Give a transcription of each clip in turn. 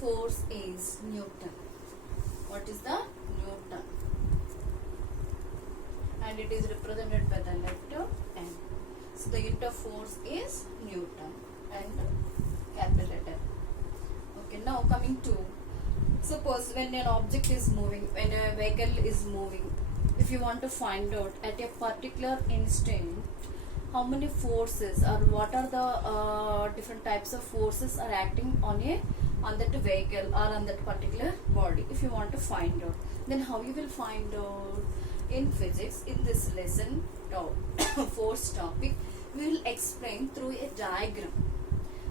force is Newton. What is the Newton? And it is represented by the letter N. So the unit of force is Newton and capital letter. Okay, now coming to, suppose when an object is moving, when a vehicle is moving, if you want to find out at a particular instant how many forces or what are the different types of forces are acting on that vehicle or on that particular body, if you want to find out, then how you will find out? In physics, in this lesson force topic, we will explain through a diagram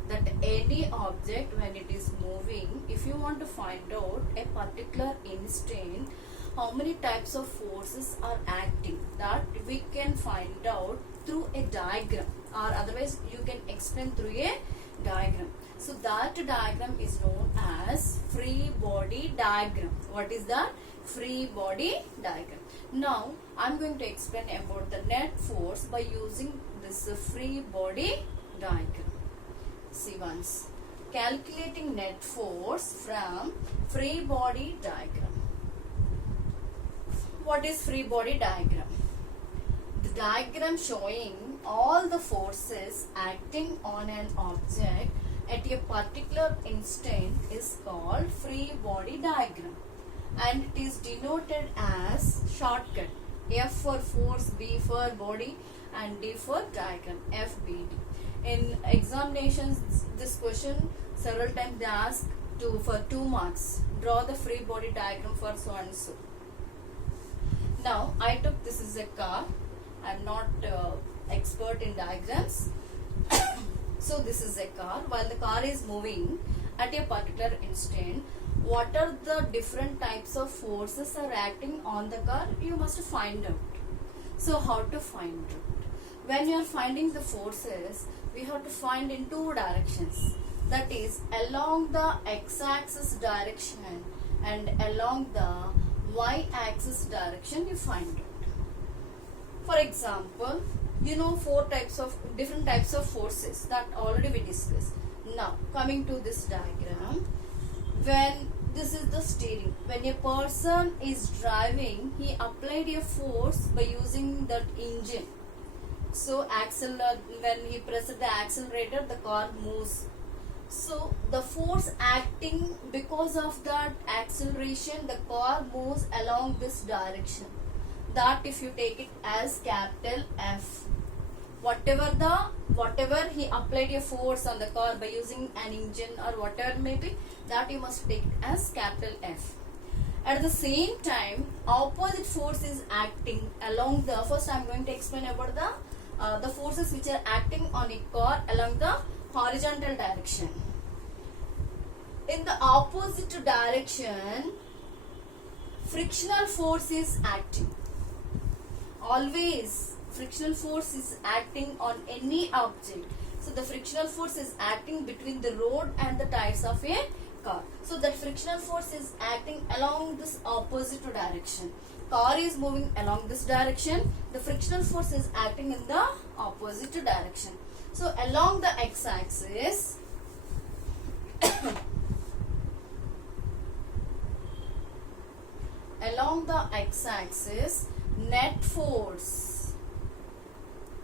that any object when it is moving, if you want to find out a particular instant how many types of forces are acting, that we can find out through a diagram, or otherwise you can explain through a diagram. So that diagram is known as free body diagram. What is that? Free body diagram. Now I am going to explain about the net force by using this free body diagram. See once, calculating net force from free body diagram. What is free body diagram? The diagram showing all the forces acting on an object at a particular instant is called free body diagram, and it is denoted as shortcut F for force, B for body, and D for diagram, FBD. In examinations, this question several times they ask for 2 marks. Draw the free body diagram for so and so. Now I took this is a car. I am not expert in diagrams. So this is a car. While the car is moving at a particular instant, what are the different types of forces are acting on the car? You must find out. So how to find out? When you are finding the forces, we have to find in 2 directions. That is along the x-axis direction and along the y-axis direction you find out. For example, you know 4 different types of forces that already we discussed. Now coming to this diagram, when this is the steering, when a person is driving, he applied a force by using that engine. So when he presses the accelerator, the car moves. So the force acting because of that acceleration, the car moves along this direction. That if you take it as capital F. Whatever he applied a force on the car by using an engine or whatever may be, that you must take it as capital F. At the same time, opposite force is acting along the, first I am going to explain about the forces which are acting on a car along the horizontal direction. In the opposite direction, frictional force is acting. Always frictional force is acting on any object. So the frictional force is acting between the road and the tires of a car. So that frictional force is acting along this opposite direction. Car is moving along this direction. The frictional force is acting in the opposite direction. So along the x-axis, along the x-axis, net force.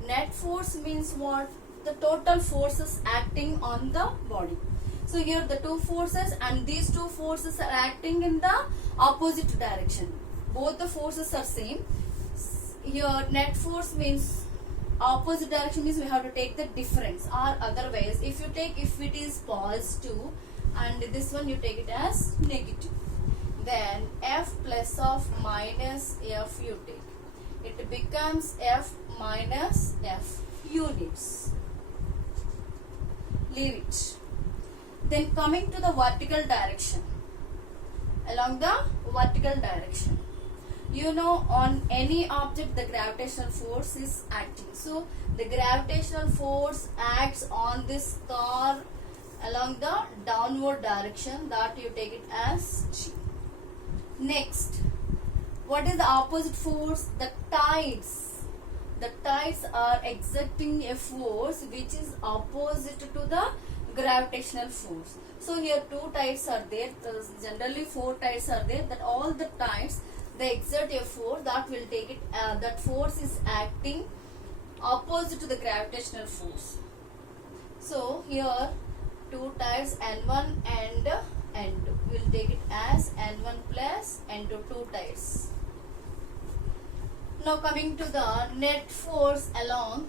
Net force means what? The total forces acting on the body. So here the 2 forces and these 2 forces are acting in the opposite direction. Both the forces are same. Here net force means opposite direction, means we have to take the difference, or otherwise if it is positive and this one you take it as negative, then F plus of minus F you take. It becomes F minus F units. Leave it. Then coming to the vertical direction. Along the vertical direction, you know, on any object the gravitational force is acting. So the gravitational force acts on this car along the downward direction, that you take it as G. Next, what is the opposite force? The tides. The tides are exerting a force which is opposite to the gravitational force. So here two tides are there. Generally four tides are there. That all the tides they exert a force that will take it. That force is acting opposite to the gravitational force. So here two tides N1 and N2. We will take it as N1 plus N2, two tides. Now coming to the net force along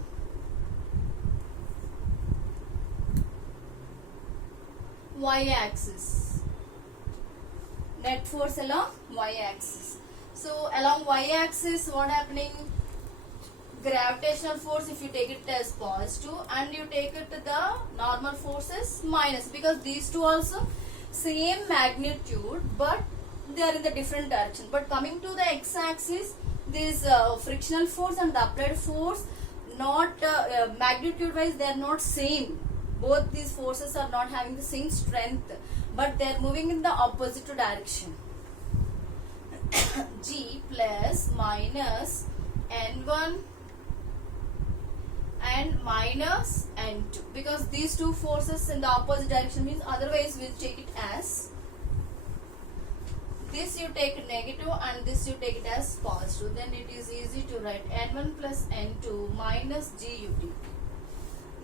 y-axis. Net force along y-axis. So along y-axis, what happening? Gravitational force, if you take it as positive and you take it to the normal forces minus, because these two also same magnitude but they are in the different direction. But coming to the x-axis, this frictional force and the applied force, not magnitude wise they are not same. Both these forces are not having the same strength, but they are moving in the opposite direction. G plus minus N1 and minus N2, because these two forces in the opposite direction means, otherwise we will take it as this you take negative and this you take it as positive. Then it is easy to write N1 plus N2 minus GUT.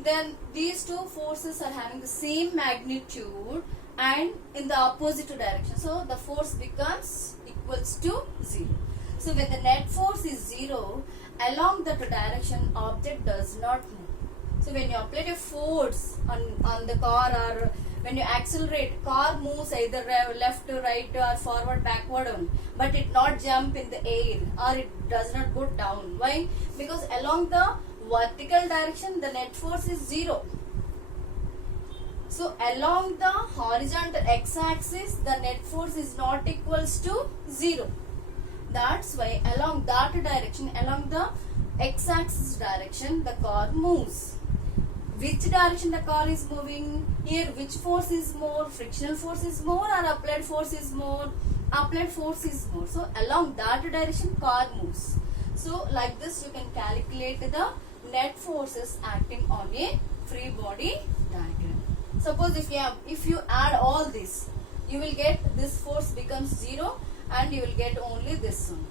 Then these two forces are having the same magnitude and in the opposite direction. So the force becomes equals to 0. So when the net force is 0, along that direction object does not move. So when you apply a force on the car, or when you accelerate, car moves either left to right or forward backward on, but it not jump in the air or it does not go down. Why? Because along the vertical direction the net force is 0. So along the horizontal x-axis the net force is not equals to 0. That's why along that direction, along the x-axis direction, the car moves. Which direction the car is moving? Here which force is more? Frictional force is more or applied force is more? Applied force is more. So along that direction car moves. So like this you can calculate the net forces acting on a free body diagram. Suppose if you add all this, you will get this force becomes 0 and you will get only this one.